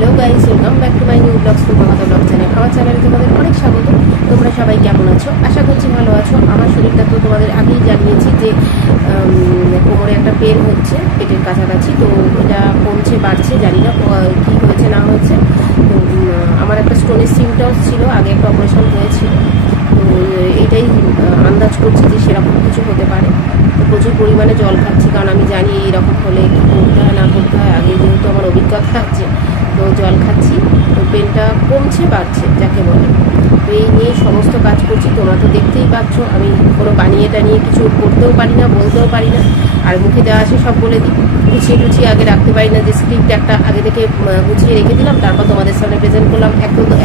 Hello guys, welcome back to my new blogs Rupkotha blog channel. আমার চ্যানেলে তোমাদের অনেক স্বাগত। তোমরা সবাই কেমন আছো? আশা করছি ভালো আছো। আমার শরীরটা তো তোমাদের আগেই জানিয়েছি যে কোমরে একটা পেন হচ্ছে, পেটের কাছাকাছি। তো এটা কমছে বাড়ছে, জানি না কী হয়েছে না হয়েছে। তো আমার একটা স্টোনের সিমটমস ছিল, আগে একটা অপারেশন হয়েছিল। তো এইটাই আন্দাজ করছি যে সেরকম কিছু হতে পারে। তো প্রচুর পরিমাণে জল খাচ্ছি, কারণ আমি জানি এইরকম হলে কী করতে হয় না করতে হয়। আগে যেহেতু আমার অভিজ্ঞতা আছে, তো জল খাচ্ছি। তো পেনটা কমছে বাড়ছে যাকে বলে। তো এই নিয়ে সমস্ত কাজ করছি, তোমরা তো দেখতেই পাচ্ছ। আমি কোনো বানিয়ে টানিয়ে কিছু করতেও পারি না, বলতেও পারি না। আর মুখে দেওয়া আছে সব বলে দিই, গুছিয়ে টুছিয়ে আগে রাখতে পারি না। যে স্ক্রিপ্ট একটা আগে থেকে গুছিয়ে রেখে দিলাম, তারপর তোমাদের সামনে প্রেজেন্ট করলাম,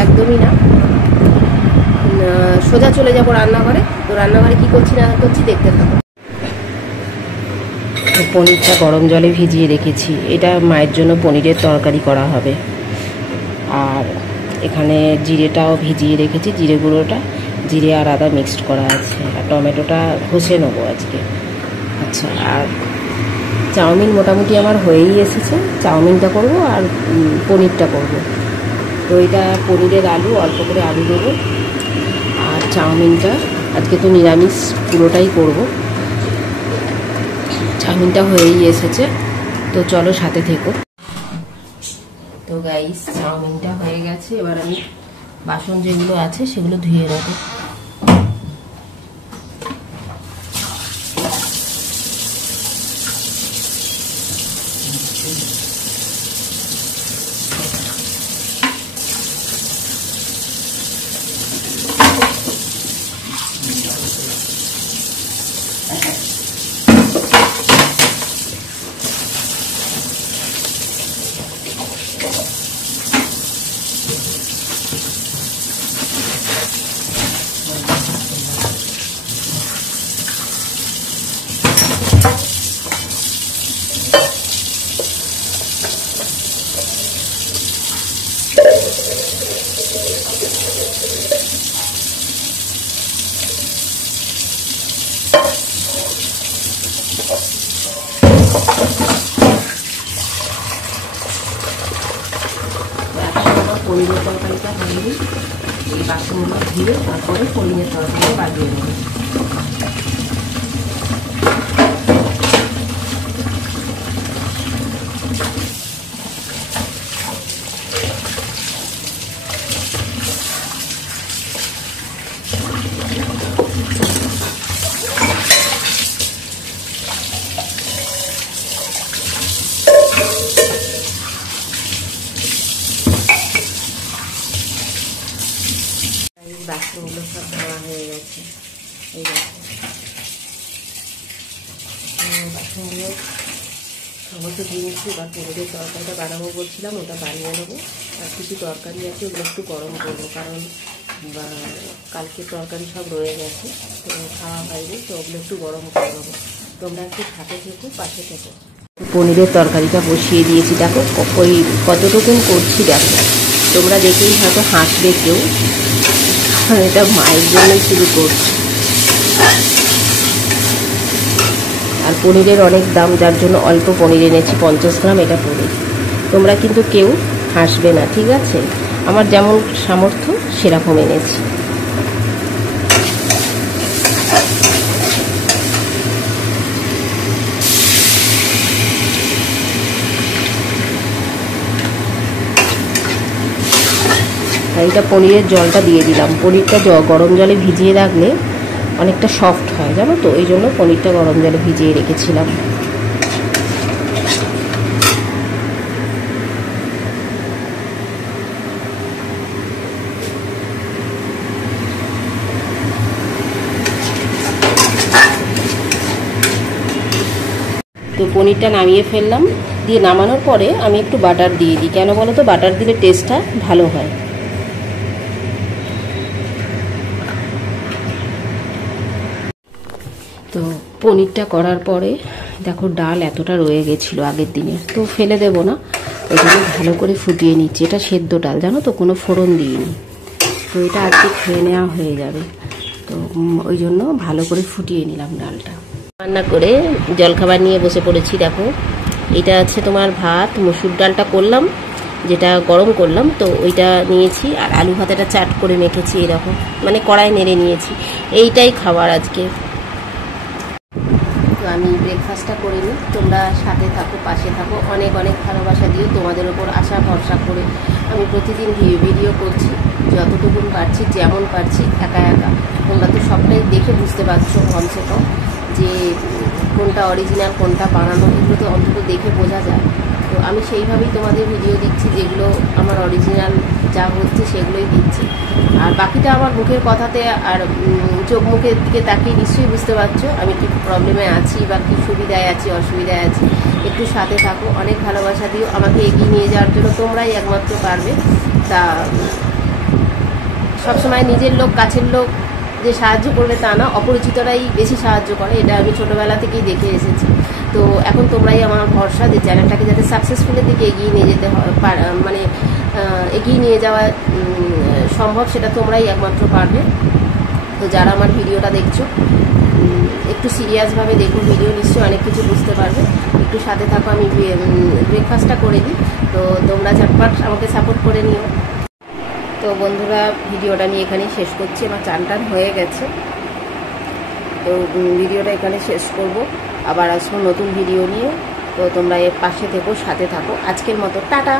একদমই না। সোজা চলে যাবো রান্নাঘরে। তো রান্নাঘরে কি করছি না করছি দেখতে থাকো। পনিরটা গরম জলে ভিজিয়ে রেখেছি। এটা মায়ের জন্য পনিরের তরকারি করা হবে। আর এখানে জিরেটাও ভিজিয়ে রেখেছি, জিরে গুঁড়োটা, জিরে আর আদা মিক্সড করা আছে। আর টমেটোটা ঘষে নেবো আজকে। আচ্ছা, আর চাউমিন মোটামুটি আমার হয়েই এসেছে। চাউমিনটা করব আর পনিরটা করব। তো এটা পনিরের আলু, অল্প করে আলু দেবো। আর চাউমিনটা আজকে তো নিরামিষ পুরোটাই করব। চাউমিনটা হয়েই এসেছে, তো চলো সাথে থেকো। তো গাইস, চাউমিনটা হয়ে গেছে। এবার আমি বাসন যেগুলো আছে সেগুলো ধুয়ে নেবো। পনিরের তরকারিটা হয়নি, এই বাসনগুলো ধুয়ে তারপরে পনিরের তরকারি বাজিয়ে নেব। বাসনগুলো সব ধোয়া হয়ে গেছে। এই বাসনগুলো সমস্ত জিনিস এবার পনিরের তরকারিটা বানাবো বলছিলাম, ওটা বানিয়ে নেবো। আর কিছু তরকারি আছে, ওগুলো একটু গরম করবো, কারণ কালকে তরকারি সব রয়ে গেছে, তো খাওয়া হয়নি। তো ওগুলো একটু গরম করে নেবো। তোমরা একটু সাথে থেকো, পাশে থেকো। পনিরের তরকারিটা বসিয়ে দিয়েছি। দেখো ওই কতটুকুন করছি দেখো। তোমরা দেখেই হয়তো হাসবে কেউ, এটা মায়ের জন্যই শুরু করছি। আর পনিরের অনেক দাম, যার জন্য অল্প পনির এনেছি, 50 গ্রাম এটা পনির। তোমরা কিন্তু কেউ হাসবে না, ঠিক আছে? আমার যেমন সামর্থ্য সেরকম এনেছি। আর এটা পনিরের জলটা দিয়ে দিলাম। পনিরটা গরম জলে ভিজিয়ে রাখলে অনেকটা সফট হয়, জানো তো, এই জন্য পনিরটা গরম জলে ভিজিয়ে রেখেছিলাম। তো পনিরটা নামিয়ে ফেললাম। দিয়ে নামানোর পরে আমি একটু বাটার দিয়ে দিই। কেন বলো তো? বাটার দিলে টেস্টটা ভালো হয়। তো পনিরটা করার পরে দেখো ডাল এতটা রয়ে গেছিলো আগের দিনে, তো ফেলে দেবো না, ওই জন্য ভালো করে ফুটিয়ে নিচ্ছি। এটা সেদ্ধ ডাল, জানো তো, কোনো ফোড়ন দিইনি। তো এটা আজকে খেয়ে নেওয়া হয়ে যাবে। তো ওই জন্য ভালো করে ফুটিয়ে নিলাম ডালটা। রান্না করে জলখাবার নিয়ে বসে পড়েছি। দেখো এটা আছে তোমার ভাত, মসুর ডালটা করলাম, যেটা গরম করলাম, তো ওইটা নিয়েছি। আর আলু ভাতাটা চাট করে মেখেছি, এরকম মানে কড়াই নেড়ে নিয়েছি। এইটাই খাবার আজকে। তো আমি ব্রেকফাস্টটা করে নিই, তোমরা সাথে থাকো, পাশে থাকো, অনেক অনেক ভালোবাসা দিও। তোমাদের ওপর আশা ভরসা করে আমি প্রতিদিন ভিডিও করছি, যতটুকু পারছি, যেমন পারছি, একা একা। তোমরা তো সবটাই দেখে বুঝতে পারছো কমসে কম যে কোনটা অরিজিনাল, কোনটা বানানো, এগুলো তো অন্তত দেখে বোঝা যায়। তো আমি সেইভাবেই তোমাদের ভিডিও দিচ্ছি, যেগুলো আমার অরিজিনাল যা হচ্ছে সেগুলোই দিচ্ছি। আর বাকিটা আমার মুখের কথাতে আর চোখ মুখের দিকে তাকিয়ে নিশ্চয়ই বুঝতে পারছো আমি কি প্রবলেমে আছি বা কী সুবিধায় আছি, অসুবিধায় আছি। একটু সাথে থাকো, অনেক ভালোবাসা দিও। আমাকে এগিয়ে নিয়ে যাওয়ার জন্য তোমরাই একমাত্র পারবে। তা সবসময় নিজের লোক, কাছের লোক যে সাহায্য করবে তা না, অপরিচিতরাই বেশি সাহায্য করে, এটা আমি ছোটোবেলা থেকেই দেখে এসেছি। তো এখন তোমরাই আমার ভরসা, যে চ্যানেলটাকে যাতে সাকসেসফুলের দিকে এগিয়ে নিয়ে যেতে হয়, মানে এগিয়ে নিয়ে যাওয়া সম্ভব, সেটা তোমরাই একমাত্র পারবে। তো যারা আমার ভিডিওটা দেখছো, একটু সিরিয়াসভাবে দেখো ভিডিও, নিশ্চয়ই অনেক কিছু বুঝতে পারবে। একটু সাথে থাকো, আমি ব্রেকফাস্টটা করে দিই। তো তোমরা ঝটপট আমাকে সাপোর্ট করে নিও। তো বন্ধুরা, ভিডিওটা আমি এখানেই শেষ করছি। আমার চান টান হয়ে গেছে, তো ভিডিওটা এখানে শেষ করব। আবার আসবো নতুন ভিডিও নিয়ে। তো তোমরা এর পাশে থেকো, সাথে থাকো। আজকের মতো টাটা।